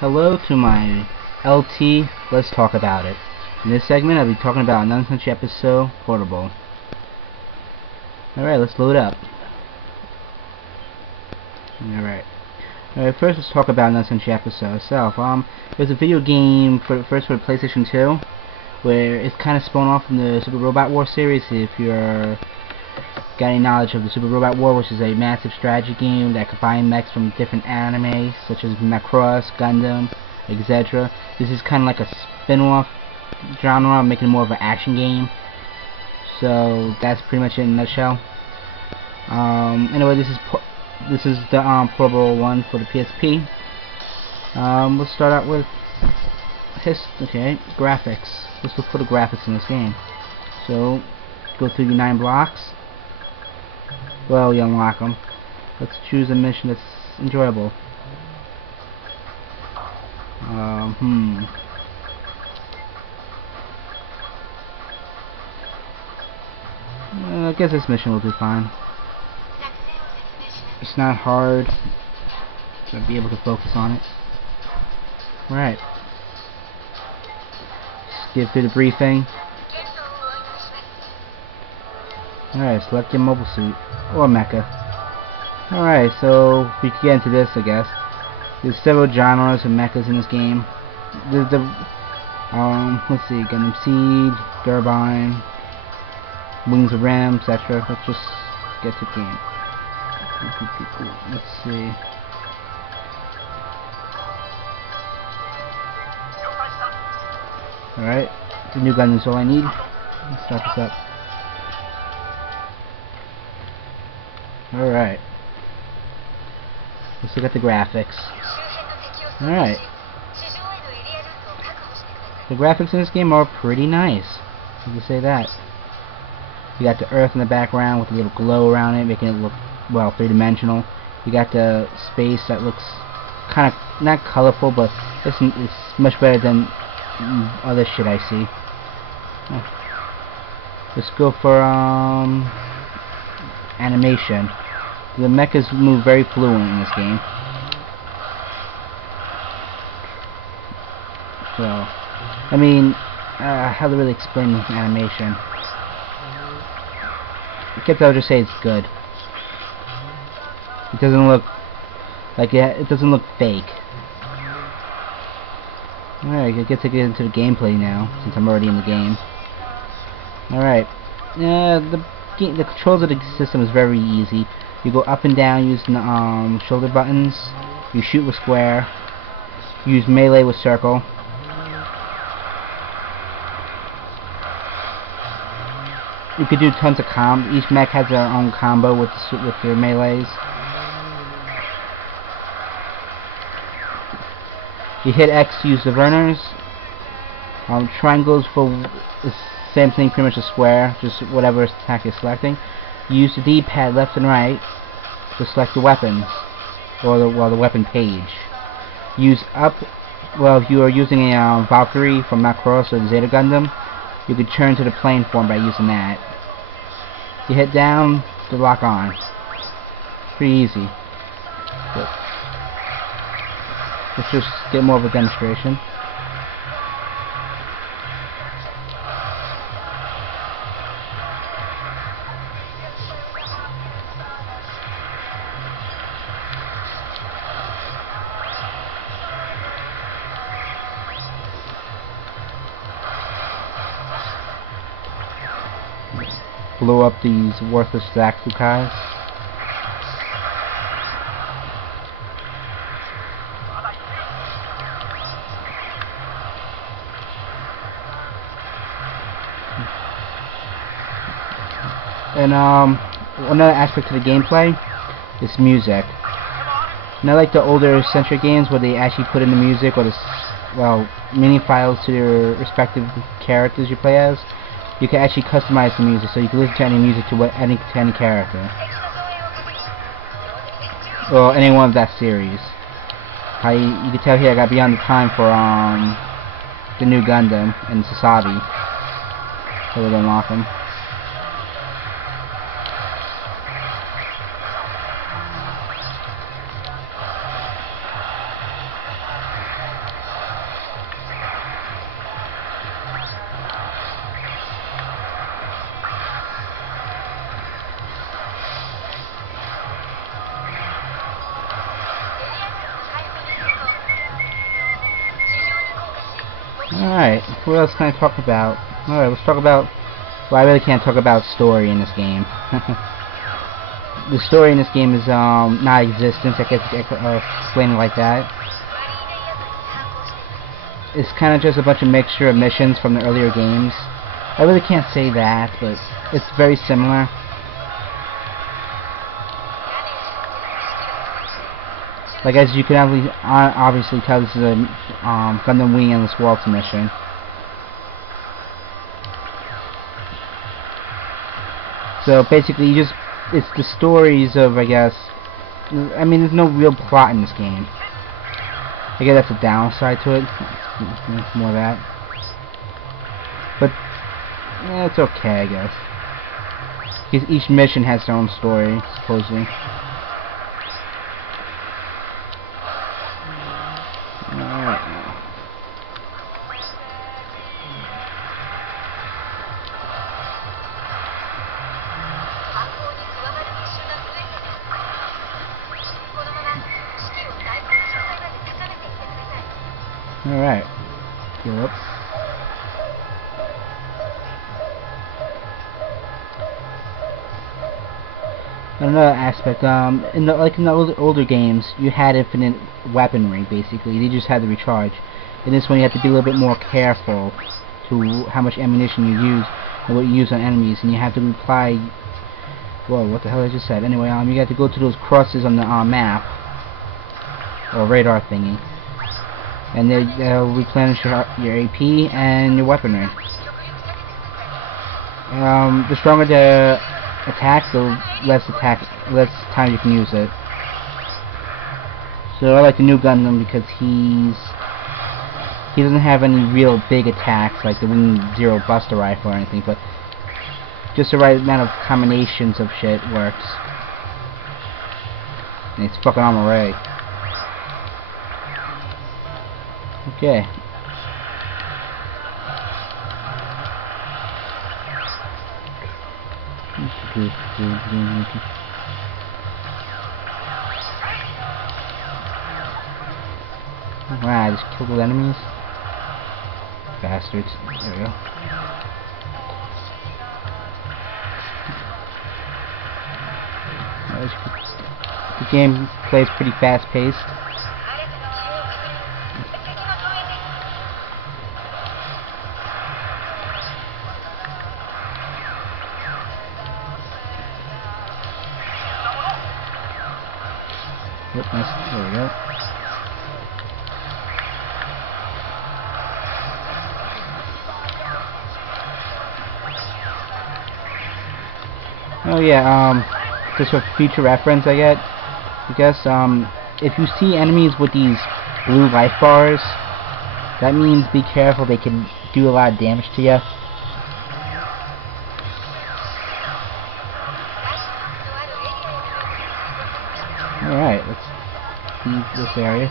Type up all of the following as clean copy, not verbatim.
Hello to my LT, let's talk about it. In this segment I'll be talking about a 9th-century episode portable. Alright, let's load up. Alright, first let's talk about 9th-century episode itself. There's a video game for the PlayStation 2 where it's kind of spun off from the Super Robot War series. If you're got any knowledge of the Super Robot War, which is a massive strategy game that combines mechs from different animes such as Macross, Gundam, etc. This is kind of like a spin-off genre, making it more of an action game. So that's pretty much it in a nutshell. Anyway, this is the portable one for the PSP. Let's start out with graphics. Let's look for the graphics in this game. So go through your 9 blocks. Well, you unlock them. Let's choose a mission that's enjoyable. I guess this mission will do fine. It's not hard to be able to focus on it. Right. Skip through the briefing. Alright, select your mobile suit or mecha. Alright, so we can get into this, I guess. There's several genres of mechas in this game. There's the let's see, Gundam Seed, Turbine, Wings of Ram, etc. Let's just get to the game. Let's see. Alright, the new gun is all I need. Let's start this up. Alright. Let's look at the graphics. Alright. The graphics in this game are pretty nice. You can say that. You got the earth in the background with a little glow around it, making it look, well, three-dimensional. You got the space that looks kind of, not colorful, but it's much better than other shit I see. Let's go for, animation. The mechas move very fluent in this game. So, I mean, how to really explain this animation? I guess I would just say it's good. It doesn't look like it doesn't look fake. Alright, I guess I get into the gameplay now, since I'm already in the game. Alright, the controls of the system is very easy. You go up and down using shoulder buttons. You shoot with square. Use melee with circle. You could do tons of combos. Each mech has their own combo with their melees. You hit X to use the runners. Triangles for the same thing, pretty much a square, just whatever attack you're selecting. You use the D-pad left and right to select the weapons, or the weapon page. Use up. Well, if you are using a Valkyrie from Macross or Zeta Gundam, you could turn to the plane form by using that. You hit down to lock on. Pretty easy. But let's just get more of a demonstration. Blow up these worthless Zakukai. And another aspect to the gameplay is music. Not like the older centric games where they actually put in the music or the mini files to their respective characters you play as. You can actually customize the music, so you can listen to any music to any character, or any one of that series. You can tell here I got beyond the time for the new Gundam and Sasabi. So we'll unlock them. Alright, what else can I talk about? Alright, let's talk about... Well, I really can't talk about story in this game. The story in this game is non-existent, I guess explain it like that. It's kind of just a bunch of mixture of missions from the earlier games. I really can't say that, but it's very similar. Like, as you can obviously tell, this is a Gundam Wing Endless Waltz mission. So basically, it's the stories of, I guess, I mean, there's no real plot in this game. I guess that's a downside to it. It's more of that. But, yeah, it's okay, I guess. Because each mission has their own story, supposedly. Alright. Heal up. Another aspect, in the older games, you had infinite weaponry, basically. You just had to recharge. In this one, you have to be a little bit more careful to how much ammunition you use and what you use on enemies, and you have to reply... Whoa, what the hell I just said? Anyway, you have to go to those crosses on the map, or radar thingy, and they'll replenish your AP and your weaponry. The stronger the attack, the less time you can use it. So I like the new Gundam because he doesn't have any real big attacks like the Wing Zero Buster Rifle or anything, but just the right amount of combinations of shit works. And it's fucking armor ray. Okay. Wow, I just killed those enemies. Bastards. There we go. The game plays pretty fast paced. Yep, nice. There we go. Oh yeah, just for future reference, I guess, if you see enemies with these blue life bars, that means be careful, they can do a lot of damage to you. Alright, let's leave this area.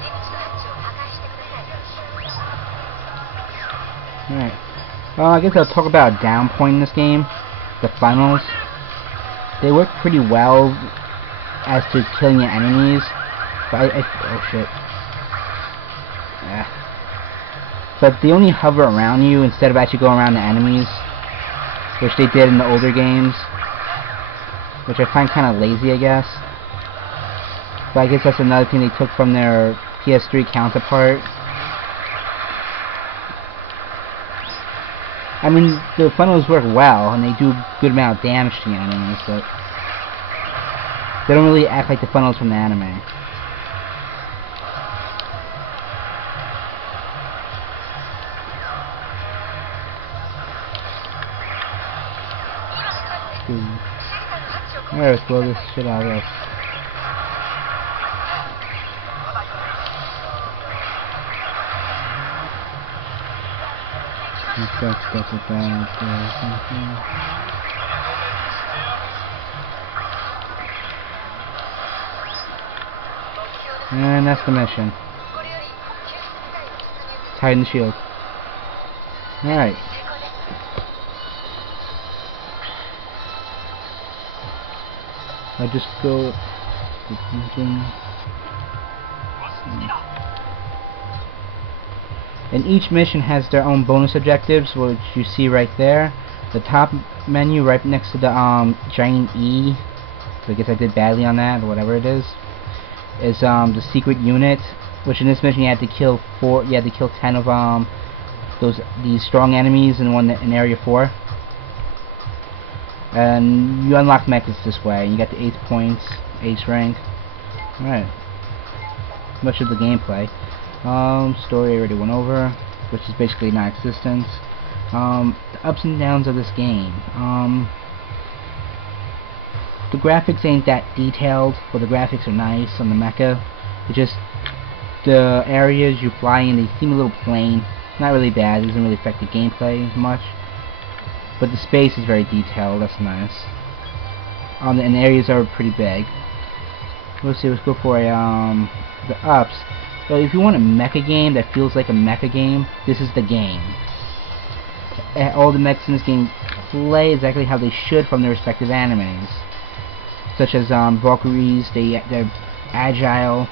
Alright. Well, I guess I'll talk about a down point in this game. The funnels. They work pretty well as to killing your enemies. But oh shit. Yeah. But they only hover around you instead of actually going around the enemies, which they did in the older games. Which I find kind of lazy, I guess. But I guess that's another thing they took from their PS3 counterpart. I mean, the funnels work well, and they do a good amount of damage to the enemies, but they don't really act like the funnels from the anime. Alright, let's blow this shit out of this. And that's the mission. Tighten the shield. Alright. I just go... And each mission has their own bonus objectives, which you see right there. The top menu right next to the giant E, so I guess I did badly on that, or whatever it is the secret unit, which in this mission you had to kill 10 of these strong enemies in area 4. And you unlock mechas this way. You got the 8 points, ace rank. Alright. Much of the gameplay. Story I already went over, which is basically non-existent. The ups and downs of this game. The graphics ain't that detailed, but the graphics are nice on the mecha. It's just the areas you fly in, they seem a little plain. Not really bad, it doesn't really affect the gameplay much. But the space is very detailed, that's nice. And the areas are pretty big. Let's see, let's go for the ups. So if you want a mecha game that feels like a mecha game, this is the game. All the mechs in this game play exactly how they should from their respective animes. Such as Valkyries, they're agile,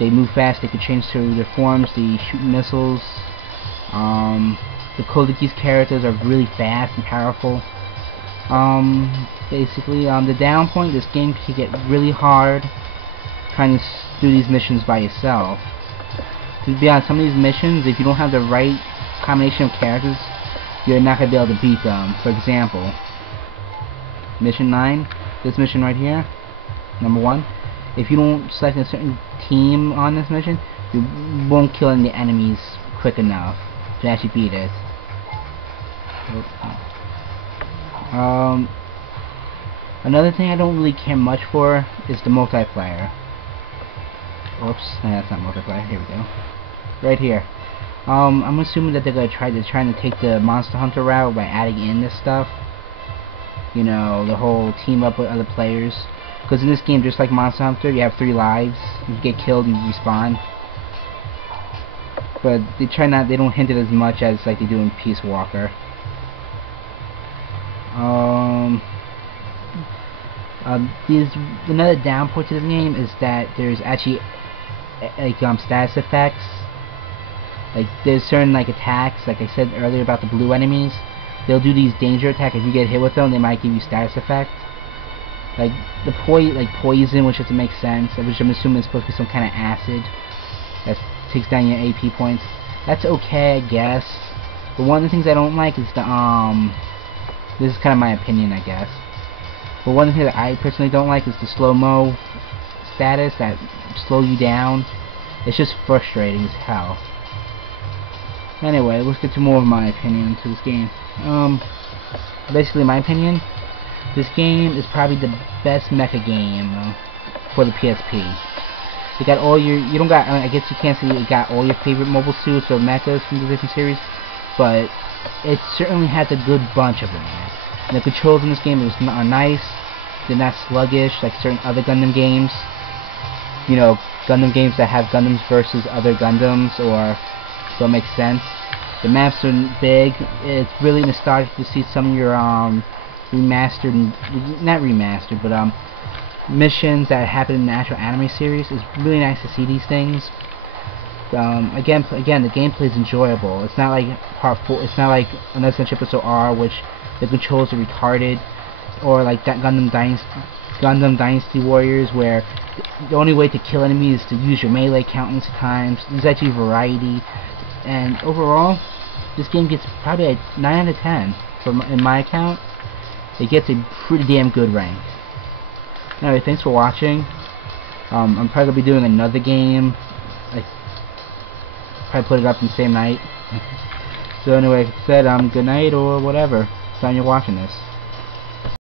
they move fast, they can change to their forms, they shoot missiles. The Kodaki's characters are really fast and powerful. Basically, the down point, this game can get really hard trying to do these missions by yourself. To be honest, some of these missions, if you don't have the right combination of characters, you're not going to be able to beat them. For example, Mission 9, this mission right here, number 1, if you don't select a certain team on this mission, you won't kill any enemies quick enough to actually beat it. Another thing I don't really care much for is the multiplayer. Oops, no, that's not multiplayer. Here we go. Right here. I'm assuming that they're trying to take the Monster Hunter route by adding in this stuff. You know, the whole team up with other players. Because in this game, just like Monster Hunter, you have 3 lives. If you get killed, you respawn. But they don't hint it as much as like they do in Peace Walker. Another down point to the game is that there's actually like status effects. Like there's certain like attacks, like I said earlier about the blue enemies. They'll do these danger attacks. If you get hit with them, they might give you status effect. Like the poison, which doesn't make sense. Which I'm assuming is supposed to be some kind of acid that takes down your AP points. That's okay, I guess. But one of the things I don't like is the this is kind of my opinion, I guess. But one thing that I personally don't like is the slow-mo status that slow you down. It's just frustrating as hell. Anyway, let's get to more of my opinion to this game. Basically, my opinion, this game is probably the best mecha game for the PSP. You got all your, you don't got, I guess you can't say you got all your favorite mobile suits or mechas from the different series, but it certainly has a good bunch of them. And the controls in this game are nice. They're not sluggish like certain other Gundam games. You know, Gundam games that have Gundams versus other Gundams, or don't make sense. The maps are big. It's really nostalgic to see some of your remastered, not remastered, but missions that happen in the actual anime series. It's really nice to see these things. Again, the gameplay is enjoyable. It's not like Part 4. It's not like Another Essential Episode R, which the controls are retarded, or like that Gundam Dynasty Warriors, where the only way to kill enemies is to use your melee countless times. There's actually variety, and overall, this game gets probably a 9 out of 10 in my account. It gets a pretty damn good rank. Anyway, thanks for watching. I'm probably gonna be doing another game. I probably put it up in the same night. So anyway, like I said, good night or whatever. Time you're watching this.